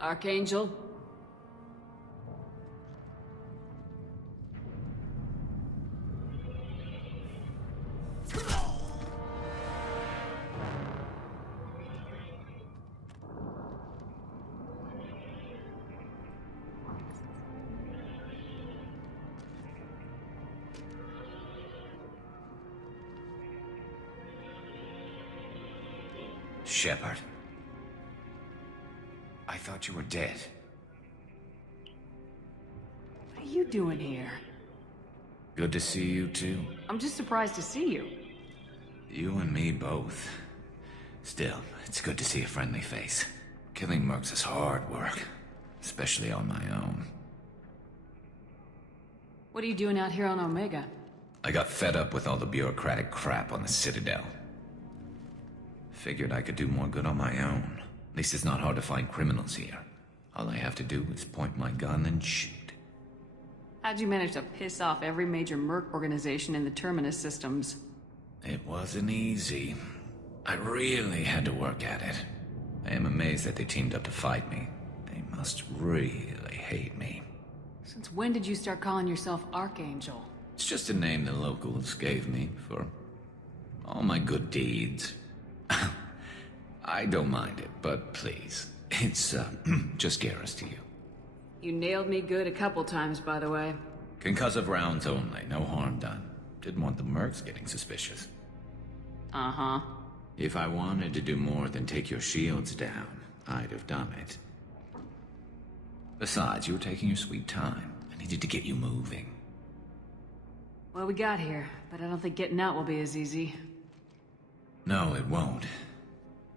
Archangel? Shepard. I thought you were dead. What are you doing here? Good to see you too. I'm just surprised to see you. You and me both. Still, it's good to see a friendly face. Killing mercs is hard work, especially on my own. What are you doing out here on Omega? I got fed up with all the bureaucratic crap on the Citadel. Figured I could do more good on my own. At least it's not hard to find criminals here. All I have to do is point my gun and shoot. How'd you manage to piss off every major merc organization in the Terminus systems? It wasn't easy. I really had to work at it. I am amazed that they teamed up to fight me. They must really hate me. Since when did you start calling yourself Archangel? It's just a name the locals gave me for all my good deeds. I don't mind it, but please, it's just Garrus to you. You nailed me good a couple times, by the way. Concussive rounds only, no harm done. Didn't want the mercs getting suspicious. Uh-huh. If I wanted to do more than take your shields down, I'd have done it. Besides, you were taking your sweet time. I needed to get you moving. Well, we got here, but I don't think getting out will be as easy. No, it won't.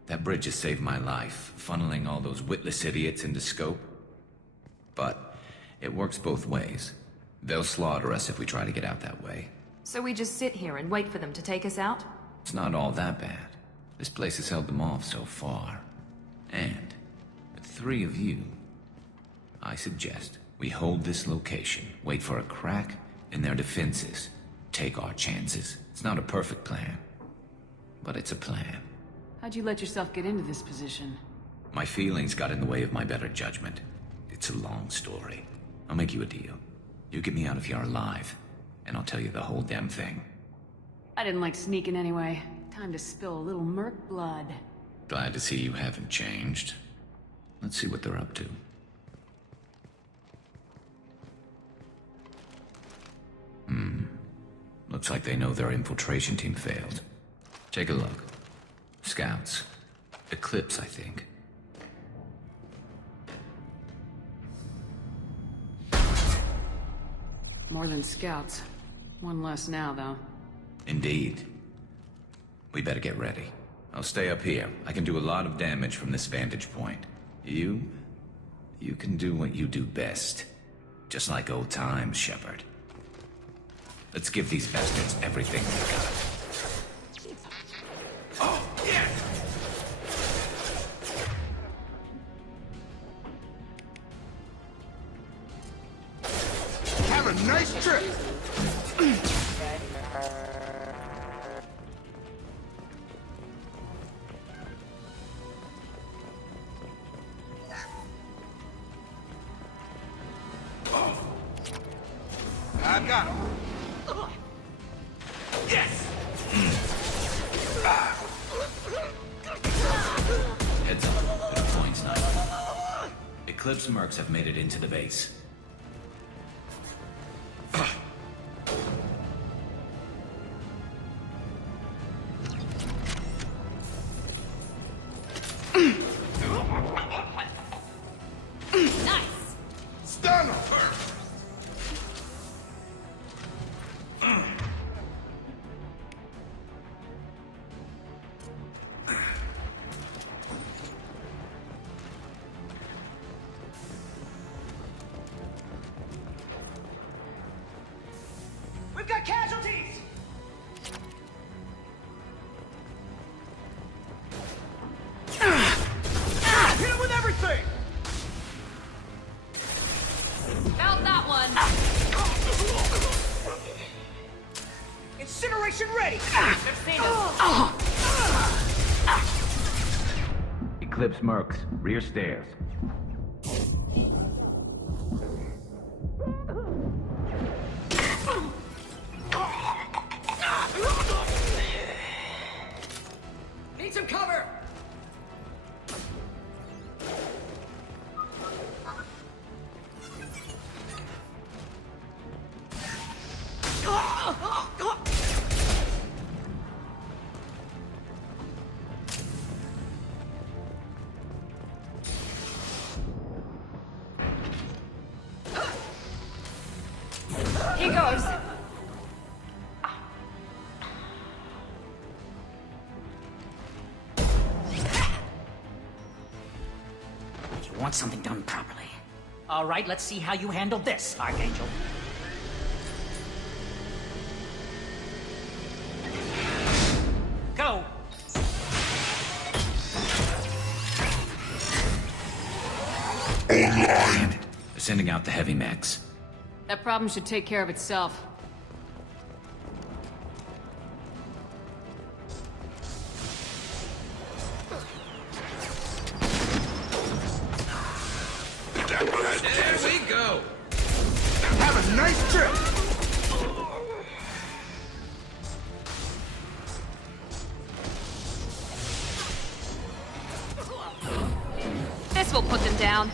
That bridge has saved my life, funneling all those witless idiots into scope. But it works both ways. They'll slaughter us if we try to get out that way. So we just sit here and wait for them to take us out? It's not all that bad. This place has held them off so far. And with 3 of you, I suggest we hold this location, wait for a crack in their defenses, take our chances. It's not a perfect plan, but it's a plan. How'd you let yourself get into this position? My feelings got in the way of my better judgment. It's a long story. I'll make you a deal. You get me out of here alive, and I'll tell you the whole damn thing. I didn't like sneaking anyway. Time to spill a little merc blood. Glad to see you haven't changed. Let's see what they're up to. Looks like they know their infiltration team failed. Take a look. Scouts. Eclipse, I think. More than scouts. One less now, though. Indeed. We better get ready. I'll stay up here. I can do a lot of damage from this vantage point. You can do what you do best. Just like old times, Shepard. Let's give these bastards everything we got. Oh, yeah! Have a nice trip! I've got him. Yes! Heads up. Good point, Sniper. Eclipse mercs have made it into the base. Nice! Stun him! We've got casualties! Hit him with everything! Found that one! Incineration ready! They've seen us. Eclipse mercs, rear stairs. want something done properly. All right, let's see how you handle this, Archangel. Go! They're sending out the heavy mechs. That problem should take care of itself. There we go! Have a nice trip! This will put them down.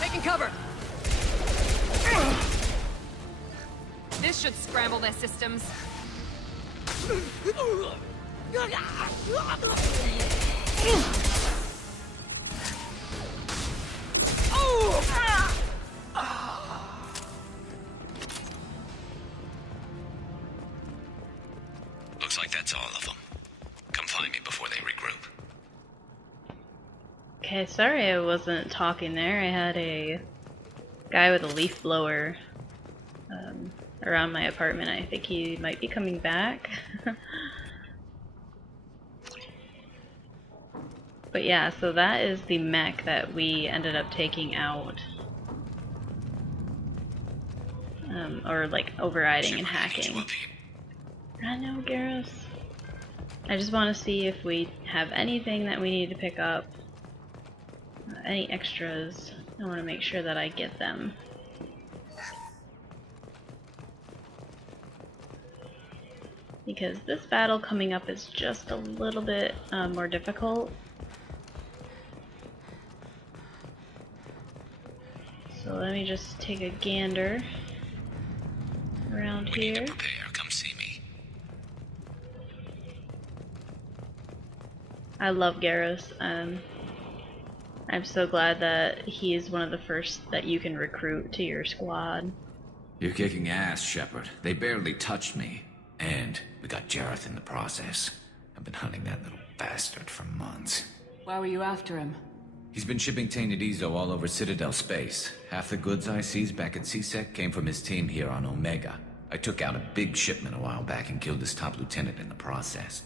Taking cover. This should scramble their systems. Looks like that's all of them. Come find me before they regroup. Okay, sorry I wasn't talking there. I had a guy with a leaf blower around my apartment. I think he might be coming back. But yeah, so that is the mech that we ended up taking out. Or like overriding and hacking. I know, Garrus. I just want to see if we have anything that we need to pick up. Any extras. I want to make sure that I get them. Because this battle coming up is just a little bit more difficult. So let me just take a gander around We need here. to prepare. Come see me. I love Garrus. I'm so glad that he is one of the first that you can recruit to your squad. You're kicking ass, Shepard. They barely touched me. And we got Jareth in the process. I've been hunting that little bastard for months. Why were you after him? He's been shipping tainted Ezo all over Citadel space. Half the goods I seized back at CSEC came from his team here on Omega. I took out a big shipment a while back and killed his top lieutenant in the process.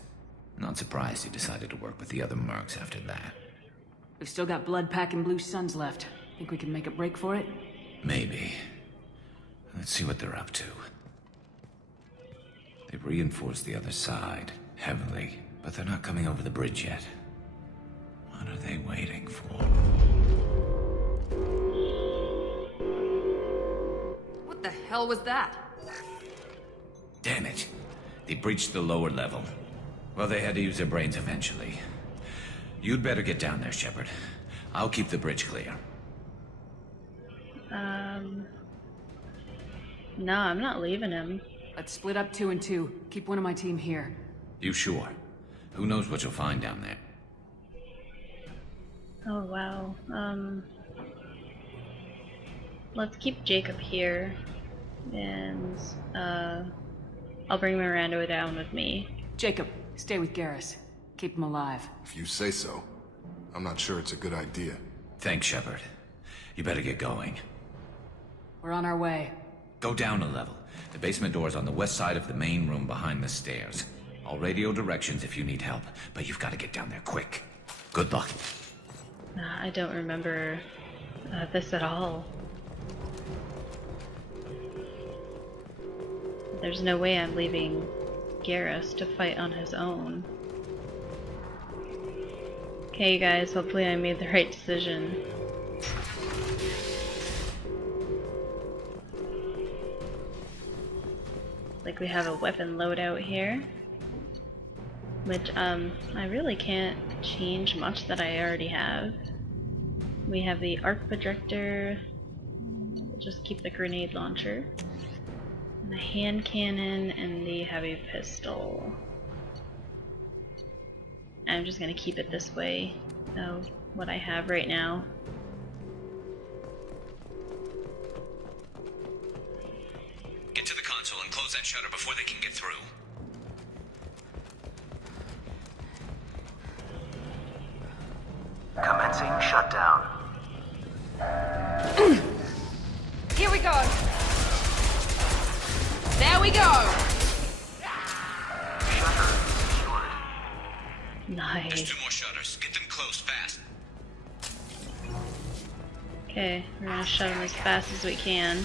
Not surprised he decided to work with the other mercs after that. We've still got blood pack and blue suns left. Think we can make a break for it? Maybe. Let's see what they're up to. They've reinforced the other side, heavily, but they're not coming over the bridge yet. What are they waiting for? What the hell was that? Damn it. They breached the lower level. Well, they had to use their brains eventually. You'd better get down there, Shepard. I'll keep the bridge clear. No, I'm not leaving him. Let's split up 2 and 2. Keep one of my team here. You sure? Who knows what you'll find down there? Oh wow. Let's keep Jacob here, and I'll bring Miranda down with me. Jacob, stay with Garrus. Keep him alive. If you say so. I'm not sure it's a good idea. Thanks, Shepard. You better get going. We're on our way. Go down a level. The basement door's on the west side of the main room behind the stairs. I'll radio directions if you need help, but you've got to get down there quick. Good luck. I don't remember this at all. There's no way I'm leaving Garrus to fight on his own. Okay, guys, hopefully I made the right decision. Like we have a weapon loadout here, which I really can't change much that I already have. We have the arc projector. We'll just keep the grenade launcher, and the hand cannon, and the heavy pistol. I'm just gonna keep it this way, though, what I have right now. Get to the console and close that shutter before they can get through. Commencing shutdown. Here we go. There we go. Shutter secured. There's Nice. 2 more shutters. Get them closed fast. Okay, we're gonna shut them as fast as we can.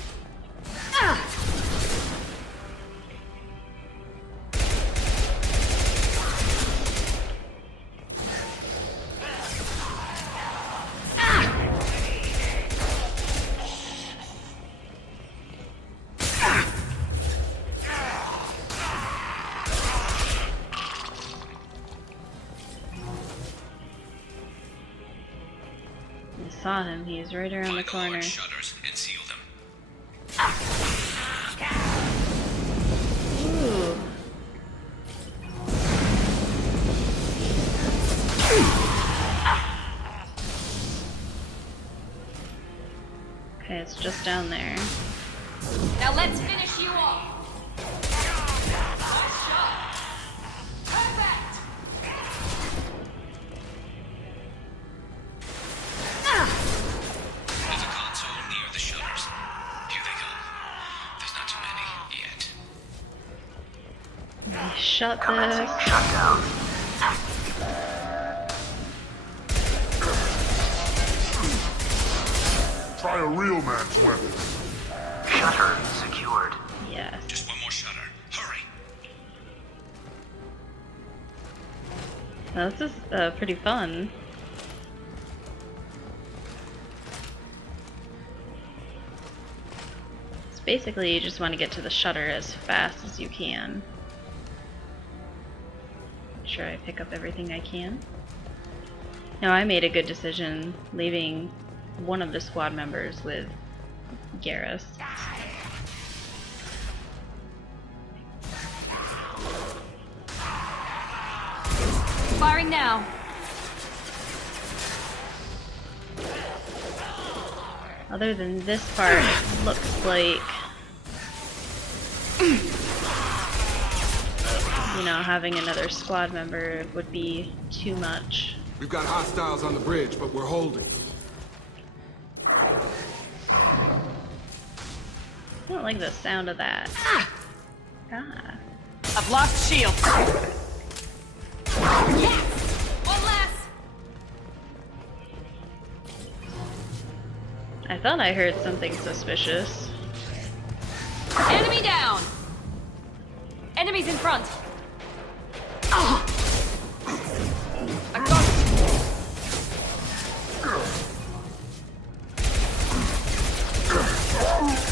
I saw him, he's right around the Find corner. large shutters and seal them. Ooh. Okay, it's just down there. Now let's finish you off. Nice shot. Perfect. There's a console near the shutters. Here they come. There's not too many yet. Shut Commencing this. shutdown. Try a real man's weapon. Shutter secured. Yes. Just 1 more shutter. Hurry. Well, this is pretty fun. It's basically you just want to get to the shutter as fast as you can. Make sure I pick up everything I can. Now I made a good decision leaving one of the squad members with Garrus. Firing now. Other than this part, it looks like, you know, having another squad member would be too much. We've got hostiles on the bridge, but we're holding. I don't like the sound of that. Ah. I've lost shield. Yes. One less. I thought I heard something suspicious. Enemy down. Enemies in front. Oh. I got it.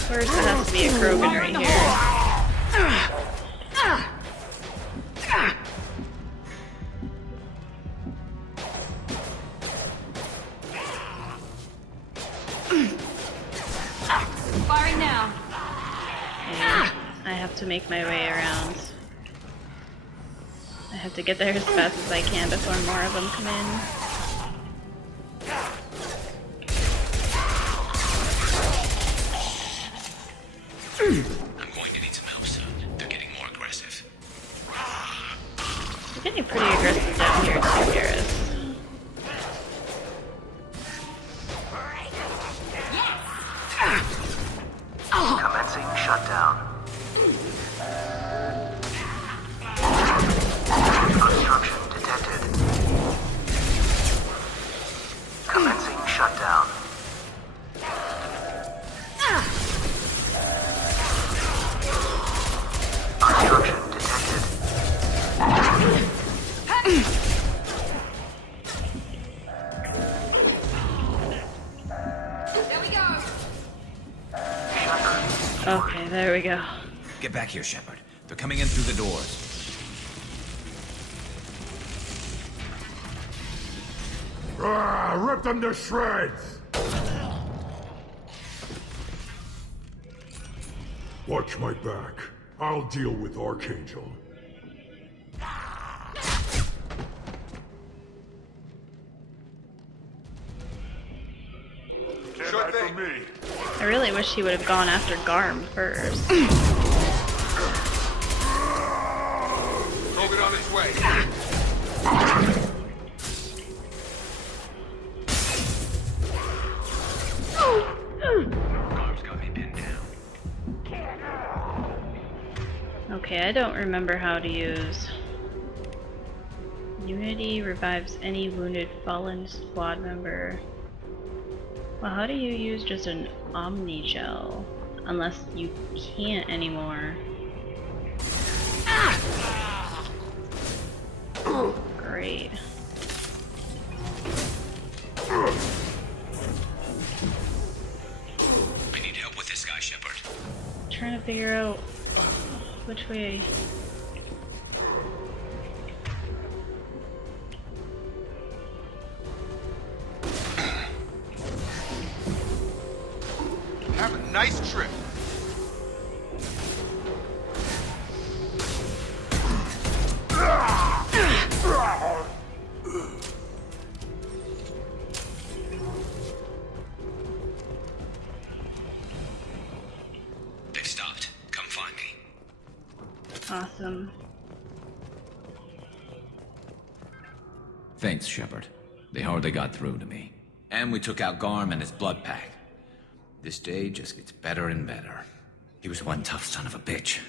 First, there has to be a Krogan right here. Firing now. And I have to make my way around. I have to get there as fast as I can before more of them come in. I'm going to need some help soon. They're getting more aggressive. You're getting pretty aggressive down here too, Garrus. Commencing shutdown. Okay, there we go. Get back here, Shepard. They're coming in through the doors. Rip them to shreds! Watch my back. I'll deal with Archangel. Sure thing. Me. I really wish he would have gone after Garm first. Throw it on its way. Okay, I don't remember how to use... Unity revives any wounded fallen squad member. Well, how do you use just an Omni Gel? Unless you can't anymore. Great. I need help with this guy, Shepard. Trying to figure out which way. Have a nice trip. They've stopped. Come find me. Awesome. Thanks, Shepard. They hardly got through to me. And we took out Garm and his blood pack. This day just gets better and better. He was one tough son of a bitch.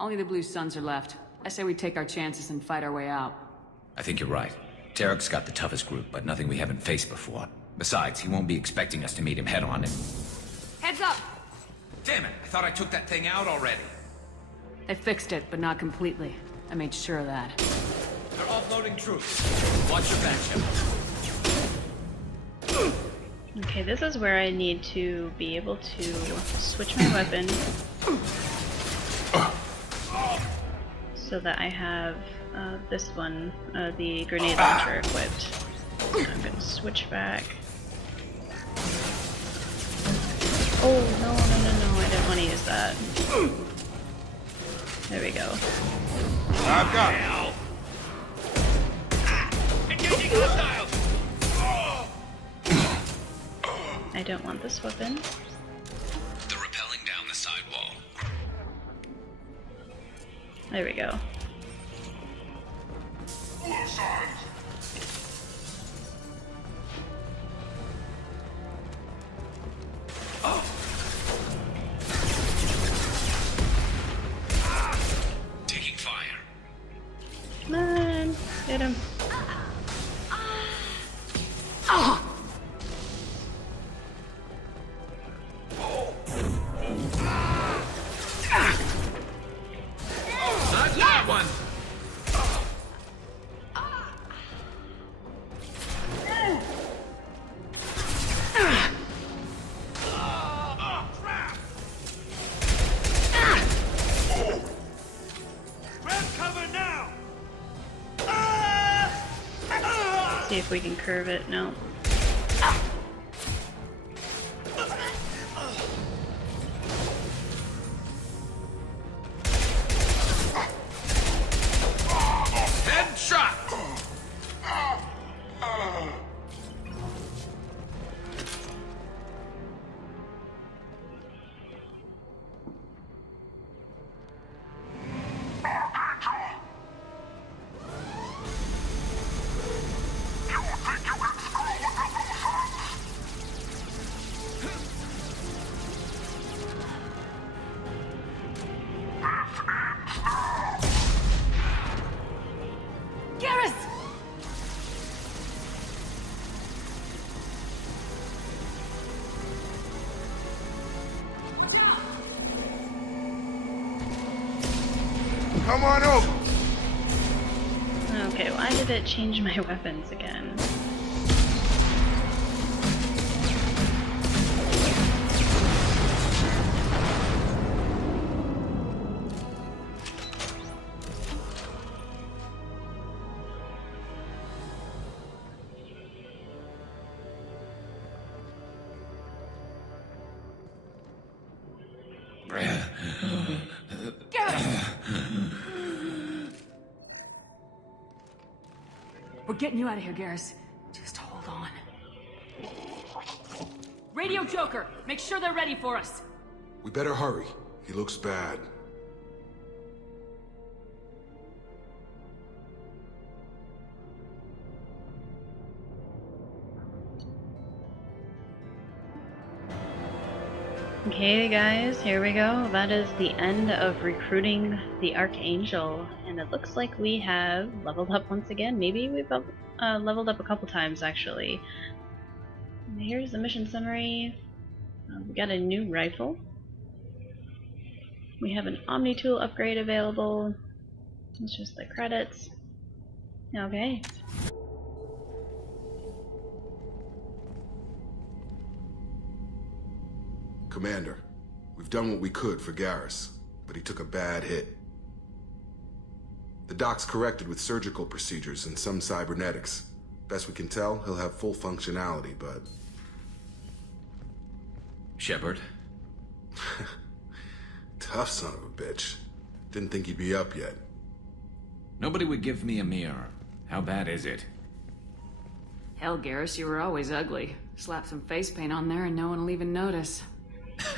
Only the Blue Suns are left. I say we take our chances and fight our way out. I think you're right. Tarek's got the toughest group, but nothing we haven't faced before. Besides, he won't be expecting us to meet him head-on and... Heads up! Damn it! I thought I took that thing out already. They fixed it, but not completely. I made sure of that. They're offloading troops. Watch your back, Shepard. Okay, this is where I need to be able to switch my weapon so that I have this one, the grenade launcher equipped. I'm gonna switch back. Oh, no, I didn't want to use that. There we go. I've got it. Engaging hostiles! I don't want this weapon. They're rappelling down the side wall. There we go. Taking fire. Come on, get him. Not that one! Grab cover now! See if we can curve it. No. Headshot! Garrus! Come on over. Okay, why did it change my weapons again? Garrus! We're getting you out of here, Garrus. Just hold on. Radio Joker, make sure they're ready for us. We better hurry. He looks bad. Okay guys, here we go. That is the end of recruiting the Archangel, and it looks like we have leveled up once again. Maybe we've leveled up a couple times actually. And here's the mission summary. We got a new rifle. We have an Omni tool upgrade available. It's just the credits. Okay. Commander, we've done what we could for Garrus, but he took a bad hit. The doc's corrected with surgical procedures and some cybernetics. Best we can tell, he'll have full functionality, but... Shepard? Tough son of a bitch. Didn't think he'd be up yet. Nobody would give me a mirror. How bad is it? Hell, Garrus, you were always ugly. Slap some face paint on there and no one will even notice.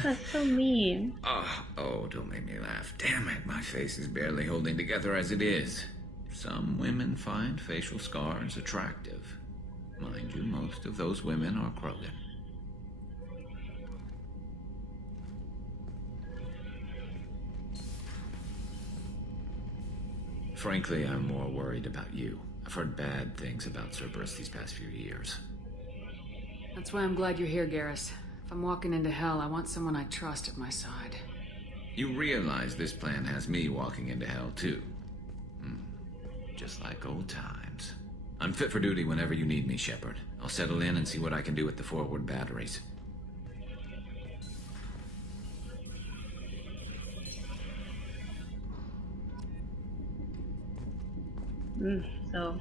That's so mean. Oh, don't make me laugh. Damn it, my face is barely holding together as it is. Some women find facial scars attractive. Mind you, most of those women are Krogan. Frankly, I'm more worried about you. I've heard bad things about Cerberus these past few years. That's why I'm glad you're here, Garrus. If I'm walking into hell, I want someone I trust at my side. You realize this plan has me walking into hell, too. Just like old times. I'm fit for duty whenever you need me, Shepard. I'll settle in and see what I can do with the forward batteries. So,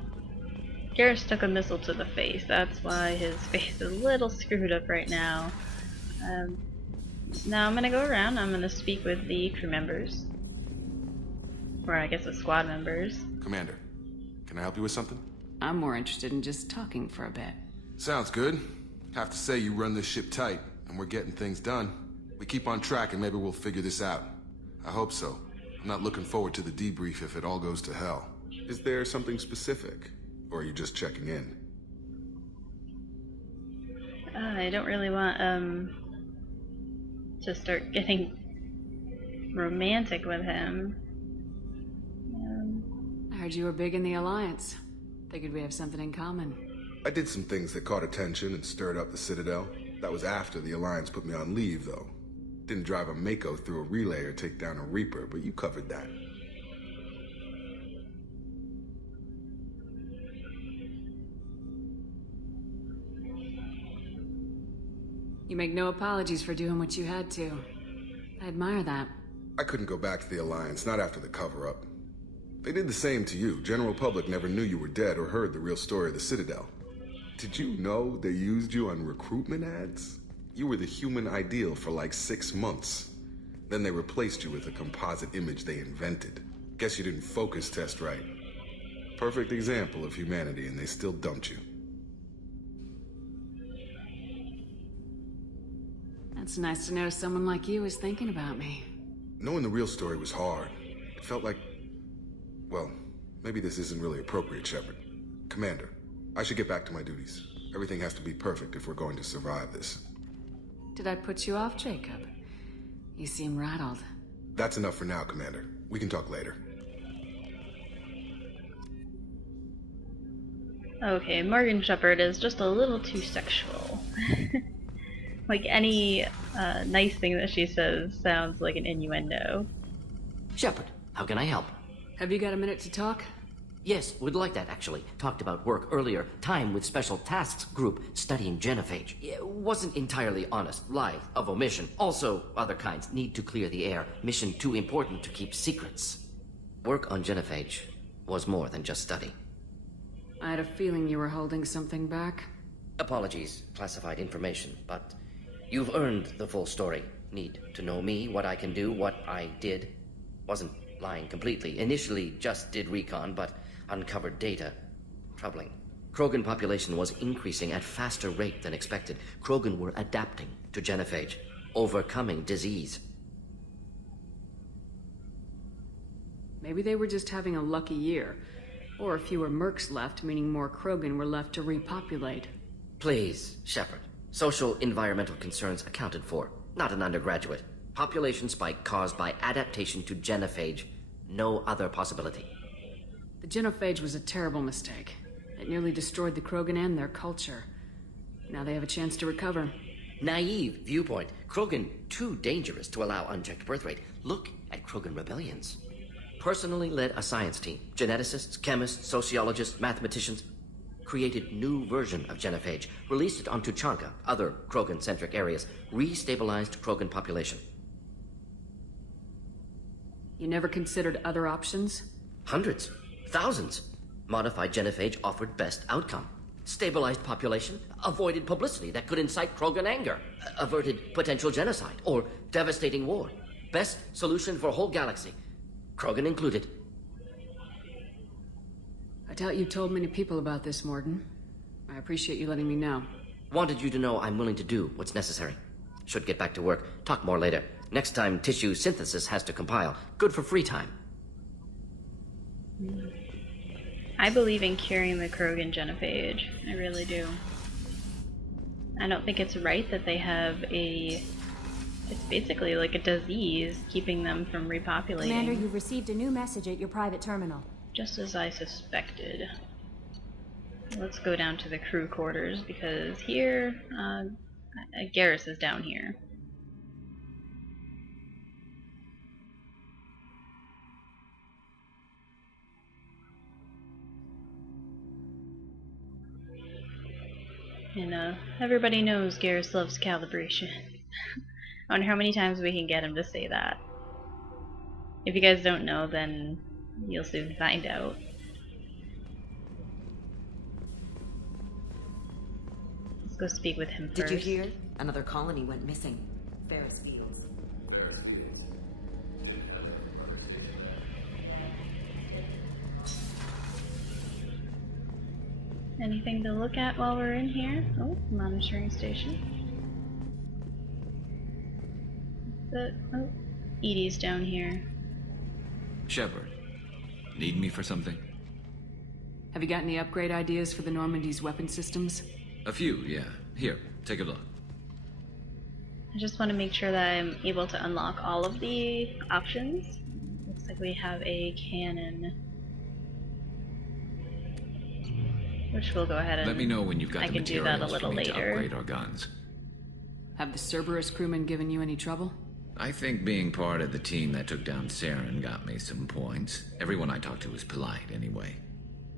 Garrus took a missile to the face. That's why his face is a little screwed up right now. Now I'm gonna go around. I'm gonna speak with the crew members. Or I guess the squad members. Commander, can I help you with something? I'm more interested in just talking for a bit. Sounds good. Have to say you run this ship tight, and we're getting things done. We keep on track and maybe we'll figure this out. I hope so. I'm not looking forward to the debrief if it all goes to hell. Is there something specific? Or are you just checking in? I don't really want, to start getting romantic with him. I heard you were big in the Alliance. Figured we have something in common. I did some things that caught attention and stirred up the Citadel. That was after the Alliance put me on leave, though. Didn't drive a Mako through a relay or take down a Reaper, but you covered that. You make no apologies for doing what you had to. I admire that. I couldn't go back to the Alliance, not after the cover-up. They did the same to you. General public never knew you were dead or heard the real story of the Citadel. Did you know they used you on recruitment ads? You were the human ideal for like 6 months. Then they replaced you with a composite image they invented. Guess you didn't focus test right. Perfect example of humanity, and they still dumped you. It's nice to know someone like you is thinking about me. Knowing the real story was hard. It felt like... Well, maybe this isn't really appropriate, Shepard. Commander, I should get back to my duties. Everything has to be perfect if we're going to survive this. Did I put you off, Jacob? You seem rattled. That's enough for now, Commander. We can talk later. Okay, Morgan Shepard is just a little too sexual. Like any nice thing that she says sounds like an innuendo. Shepard, how can I help? Have you got a minute to talk? Yes, would like that actually. Talked about work earlier. Time with Special Tasks Group studying genophage. It wasn't entirely honest. Lie of omission. Also, other kinds need to clear the air. Mission too important to keep secrets. Work on genophage was more than just study. I had a feeling you were holding something back. Apologies, classified information, but you've earned the full story. Need to know me, what I can do, what I did. Wasn't lying completely. Initially just did recon, but uncovered data. Troubling. Krogan population was increasing at faster rate than expected. Krogan were adapting to genophage, overcoming disease. Maybe they were just having a lucky year. Or fewer mercs left, meaning more Krogan were left to repopulate. Please, Shepard. Social environmental concerns accounted for. Not an undergraduate. Population spike caused by adaptation to genophage. No other possibility. The genophage was a terrible mistake. It nearly destroyed the Krogan and their culture. Now they have a chance to recover. Naive viewpoint. Krogan too dangerous to allow unchecked birth rate. Look at Krogan rebellions. Personally led a science team. Geneticists, chemists, sociologists, mathematicians. Created new version of genophage. Released it onto Chanka, other Krogan-centric areas. Restabilized Krogan population. You never considered other options? Hundreds. Thousands. Modified genophage offered best outcome. Stabilized population, avoided publicity that could incite Krogan anger, averted potential genocide or devastating war. Best solution for whole galaxy. Krogan included. I doubt you told many people about this, Morden. I appreciate you letting me know. Wanted you to know I'm willing to do what's necessary. Should get back to work. Talk more later. Next time tissue synthesis has to compile. Good for free time. I believe in curing the Krogan genophage. I really do. I don't think it's right that they have a... It's basically like a disease keeping them from repopulating. Commander, you've received a new message at your private terminal. Just as I suspected. Let's go down to the crew quarters because here, Garrus is down here. And everybody knows Garrus loves calibration. I wonder how many times we can get him to say that. If you guys don't know, then you'll soon find out. Let's go speak with him first. Did you hear? Another colony went missing. Ferris Fields. Ferris Fields. Didn't have any brother station there. Anything to look at while we're in here? Oh, monitoring station. Oh, Edie's down here. Shepard, need me for something? Have you got any upgrade ideas for the Normandy's weapon systems? A few, yeah. Here, take a look. I just want to make sure that I'm able to unlock all of the options. Looks like we have a cannon. Which we'll go ahead and... Let me know when you've got I the can do materials that a little for me to later. upgrade our guns. Have the Cerberus crewmen given you any trouble? I think being part of the team that took down Saren got me some points. Everyone I talked to was polite, anyway.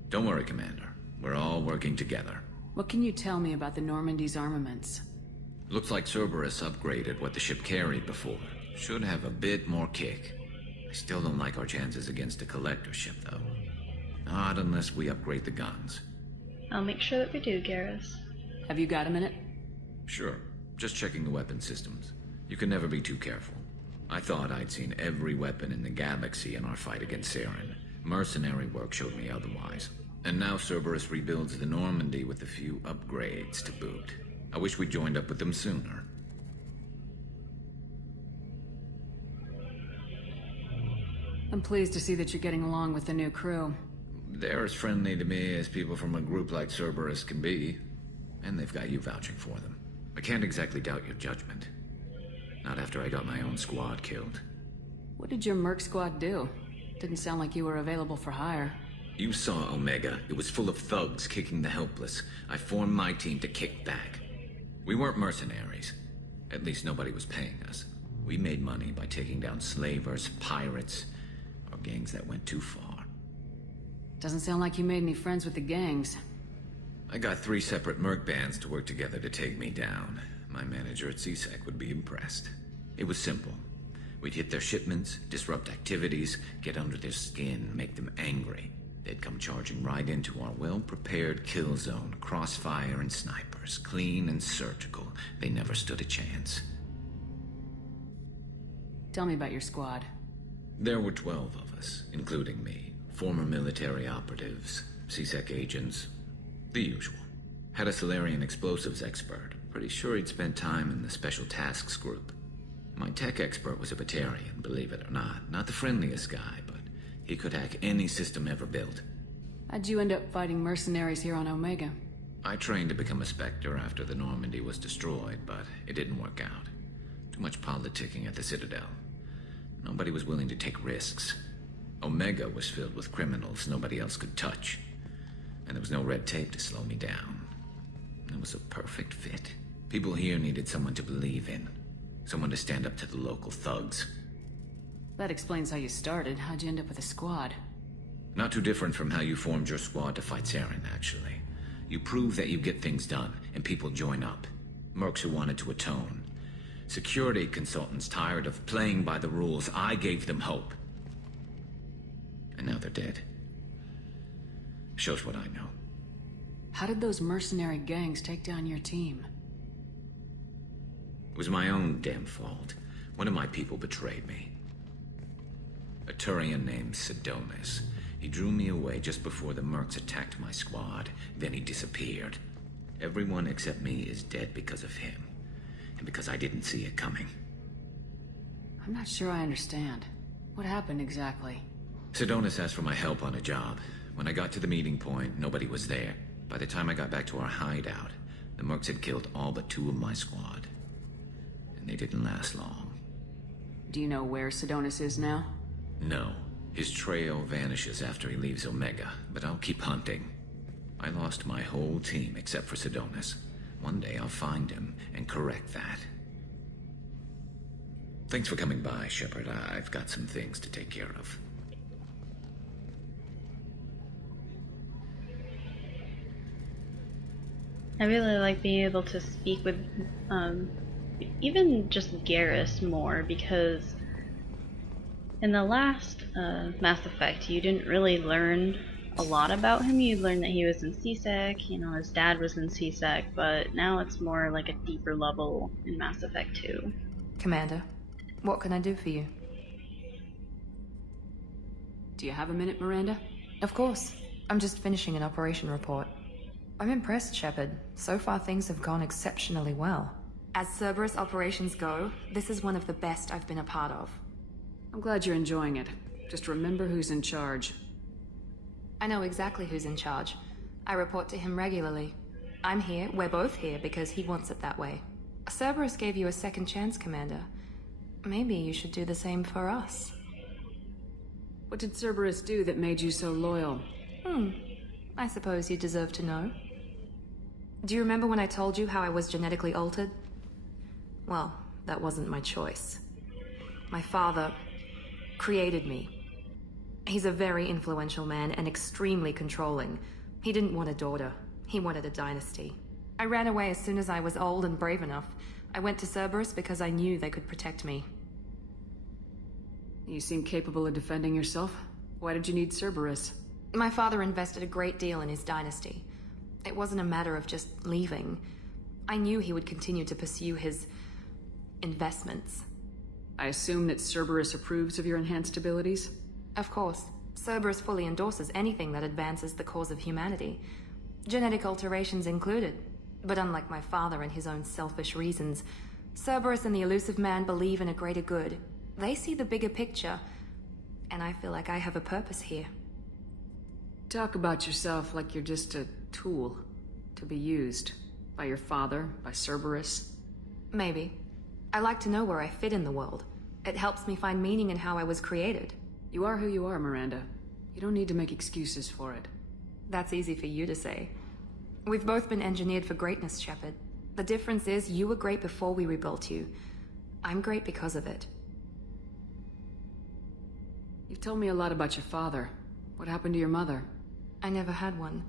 Don't worry, Commander. We're all working together. What can you tell me about the Normandy's armaments? Looks like Cerberus upgraded what the ship carried before. Should have a bit more kick. I still don't like our chances against a collector ship, though. Not unless we upgrade the guns. I'll make sure that we do, Garrus. Have you got a minute? Sure. Just checking the weapon systems. You can never be too careful. I thought I'd seen every weapon in the galaxy in our fight against Saren. Mercenary work showed me otherwise. And now Cerberus rebuilds the Normandy with a few upgrades to boot. I wish we'd joined up with them sooner. I'm pleased to see that you're getting along with the new crew. They're as friendly to me as people from a group like Cerberus can be. And they've got you vouching for them. I can't exactly doubt your judgment. Not after I got my own squad killed. What did your merc squad do? Didn't sound like you were available for hire. You saw Omega. It was full of thugs kicking the helpless. I formed my team to kick back. We weren't mercenaries. At least nobody was paying us. We made money by taking down slavers, pirates, or gangs that went too far. Doesn't sound like you made any friends with the gangs. I got 3 separate merc bands to work together to take me down. My manager at CSEC would be impressed. It was simple. We'd hit their shipments, disrupt activities, get under their skin, make them angry. They'd come charging right into our well-prepared kill zone, crossfire and snipers, clean and surgical. They never stood a chance. Tell me about your squad. There were 12 of us, including me. Former military operatives, CSEC agents, the usual. Had a Solarian explosives expert. Pretty sure he'd spent time in the Special Tasks Group. My tech expert was a Batarian, believe it or not. Not the friendliest guy, but he could hack any system ever built. How'd you end up fighting mercenaries here on Omega? I trained to become a Spectre after the Normandy was destroyed, but it didn't work out. Too much politicking at the Citadel. Nobody was willing to take risks. Omega was filled with criminals nobody else could touch. And there was no red tape to slow me down. It was a perfect fit. People here needed someone to believe in. Someone to stand up to the local thugs. That explains how you started. How'd you end up with a squad? Not too different from how you formed your squad to fight Saren, actually. You prove that you get things done, and people join up. Mercs who wanted to atone. Security consultants tired of playing by the rules. I gave them hope. And now they're dead. Shows what I know. How did those mercenary gangs take down your team? It was my own damn fault. One of my people betrayed me. A Turian named Sidonis. He drew me away just before the Mercs attacked my squad. Then he disappeared. Everyone except me is dead because of him. And because I didn't see it coming. I'm not sure I understand. What happened exactly? Sidonis asked for my help on a job. When I got to the meeting point, nobody was there. By the time I got back to our hideout, the Mercs had killed all but 2 of my squad. And they didn't last long. Do you know where Sidonis is now? No. His trail vanishes after he leaves Omega, but I'll keep hunting. I lost my whole team except for Sidonis. One day I'll find him and correct that. Thanks for coming by, Shepard. I've got some things to take care of. I really like being able to speak with even just Garrus more, because in the last Mass Effect you didn't really learn a lot about him. You learned that he was in CSEC, you know, his dad was in CSEC, but now it's more like a deeper level in Mass Effect 2. Commander, what can I do for you? Do you have a minute, Miranda? Of course. I'm just finishing an operation report. I'm impressed, Shepard. So far things have gone exceptionally well. As Cerberus operations go, this is one of the best I've been a part of. I'm glad you're enjoying it. Just remember who's in charge. I know exactly who's in charge. I report to him regularly. I'm here, we're both here, because he wants it that way. Cerberus gave you a second chance, Commander. Maybe you should do the same for us. What did Cerberus do that made you so loyal? I suppose you deserve to know. Do you remember when I told you how I was genetically altered? Well, that wasn't my choice. My father created me. He's a very influential man and extremely controlling. He didn't want a daughter. He wanted a dynasty. I ran away as soon as I was old and brave enough. I went to Cerberus because I knew they could protect me. You seem capable of defending yourself. Why did you need Cerberus? My father invested a great deal in his dynasty. It wasn't a matter of just leaving. I knew he would continue to pursue his investments. I assume that Cerberus approves of your enhanced abilities? Of course. Cerberus fully endorses anything that advances the cause of humanity. Genetic alterations included. But unlike my father and his own selfish reasons, Cerberus and the Elusive Man believe in a greater good. They see the bigger picture, and I feel like I have a purpose here. Talk about yourself like you're just a tool to be used by your father, by Cerberus. Maybe. I like to know where I fit in the world. It helps me find meaning in how I was created. You are who you are, Miranda. You don't need to make excuses for it. That's easy for you to say. We've both been engineered for greatness, Shepard. The difference is you were great before we rebuilt you. I'm great because of it. You've told me a lot about your father. What happened to your mother? I never had one.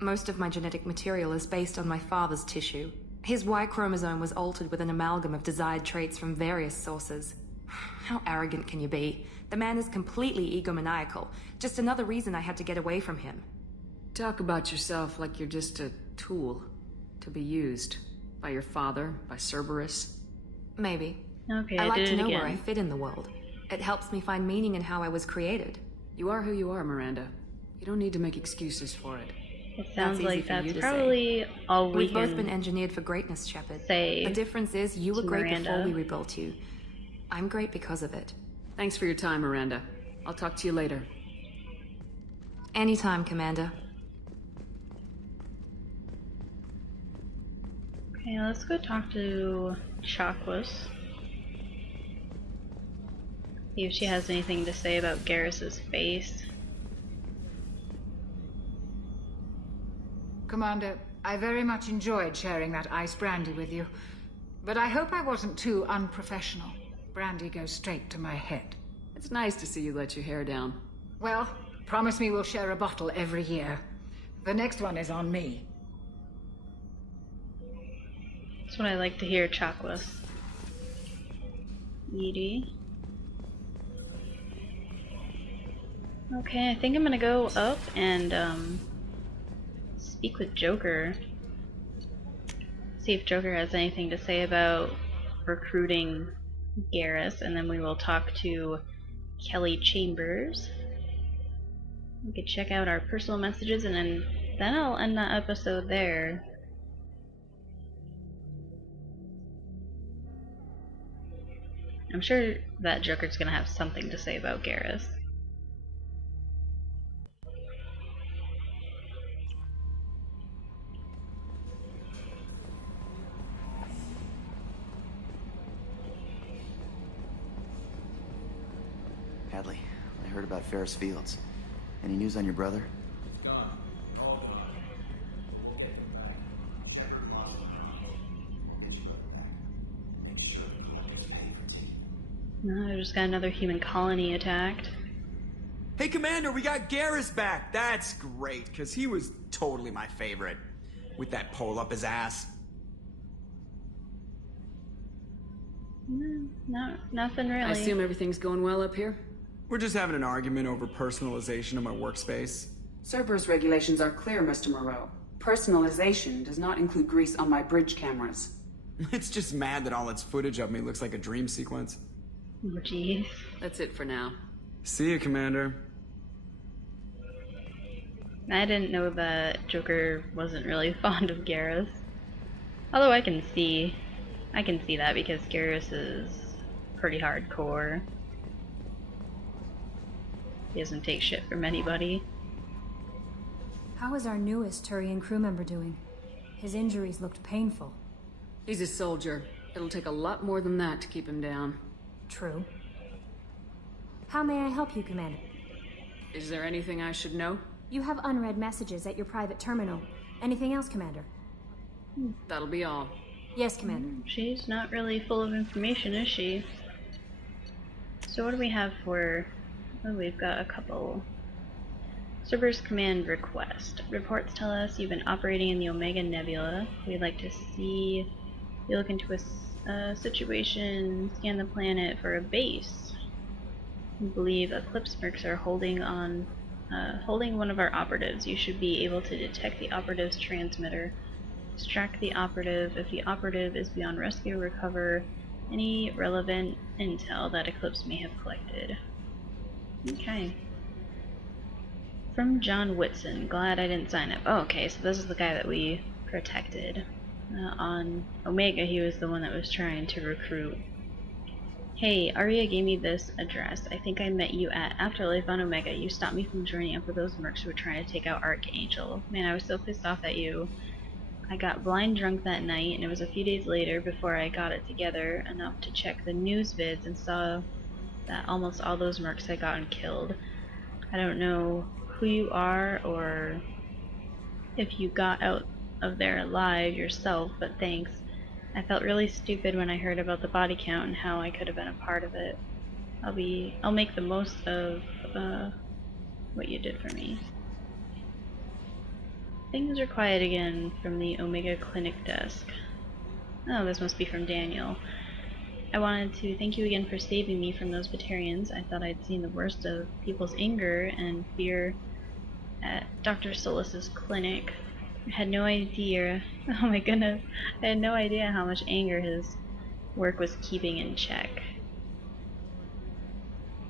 Most of my genetic material is based on my father's tissue. His Y chromosome was altered with an amalgam of desired traits from various sources. How arrogant can you be? The man is completely egomaniacal. Just another reason I had to get away from him. Talk about yourself like you're just a tool to be used by your father, by Cerberus. Maybe. Okay, I I like did to it know again. where I fit in the world. It helps me find meaning in how I was created. You are who you are, Miranda. You don't need to make excuses for it. It sounds easy like for you that's to probably all we We've both can been engineered for greatness, Shepard. say. The difference is you were to great Miranda. before we rebuilt you. I'm great because of it. Thanks for your time, Miranda. I'll talk to you later. Anytime, Commander. Okay, let's go talk to Chakwas. See if she has anything to say about Garrus's face. Commander, I very much enjoyed sharing that ice brandy with you. But I hope I wasn't too unprofessional. Brandy goes straight to my head. It's nice to see you let your hair down. Well, promise me we'll share a bottle every year. The next one is on me. That's what I like to hear, Chakwas. Edie. Okay, I think I'm gonna go up and speak with Joker. See if Joker has anything to say about recruiting Garrus, and then we will talk to Kelly Chambers. We could check out our personal messages, and then I'll end that episode there. I'm sure that Joker's gonna have something to say about Garrus. Hadley, I heard about Ferris Fields. Any news on your brother? Gone. All gone. We'll get him back. Shepard lost the promise. We'll get your brother back. Make sure the collectors pay for tea. No, I just got another human colony attacked. Hey, Commander, we got Garrus back. That's great, because he was totally my favorite. With that pole up his ass. No, nothing really. I assume everything's going well up here? We're just having an argument over personalization of my workspace. Cerberus regulations are clear, Mr. Moreau. Personalization does not include grease on my bridge cameras. It's just mad that all its footage of me looks like a dream sequence. Oh, jeez. That's it for now. See you, Commander. I didn't know that Joker wasn't really fond of Garrus. Although I can see that because Garrus is pretty hardcore. He doesn't take shit from anybody. How is our newest Turian crew member doing? His injuries looked painful. He's a soldier. It'll take a lot more than that to keep him down. True. How may I help you, Commander? Is there anything I should know? You have unread messages at your private terminal. Anything else, Commander? That'll be all. Yes, Commander. She's not really full of information, is she? So what do we have for... Oh, we've got a couple. Cerberus command request. Reports tell us you've been operating in the Omega Nebula. We'd like to see you look into a situation, scan the planet for a base. We believe Eclipse mercs are holding one of our operatives. You should be able to detect the operative's transmitter. Extract the operative. If the operative is beyond rescue, recover any relevant intel that Eclipse may have collected. Okay. From John Whitson. Glad I didn't sign up. Oh, okay, so this is the guy that we protected. On Omega, he was the one that was trying to recruit. Hey, Arya gave me this address. I think I met you at Afterlife on Omega. You stopped me from joining up with those mercs who were trying to take out Archangel. Man, I was so pissed off at you. I got blind drunk that night, and it was a few days later before I got it together enough to check the news vids and saw that almost all those mercs had gotten killed. I don't know who you are or if you got out of there alive yourself, but thanks. I felt really stupid when I heard about the body count and how I could have been a part of it. I'll make the most of what you did for me. Things are quiet again from the Omega Clinic desk. Oh, this must be from Daniel. I wanted to thank you again for saving me from those Batarians. I thought I'd seen the worst of people's anger and fear at Dr. Solis's clinic. I had no idea, oh my goodness, I had no idea how much anger his work was keeping in check.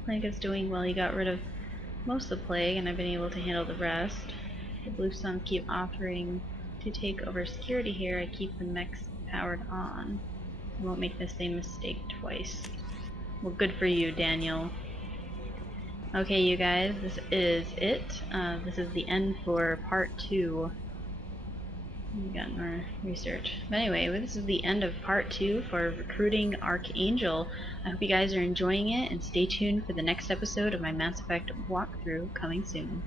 Plague is doing well. He got rid of most of the plague, and I've been able to handle the rest. The Blue Suns keep offering to take over security here. I keep the mechs powered on. I won't make the same mistake twice. Well, good for you, Daniel. Okay, you guys, this is it. This is the end for part 2. We've got more research. But anyway, this is the end of part 2 for recruiting Archangel. I hope you guys are enjoying it, and stay tuned for the next episode of my Mass Effect walkthrough coming soon.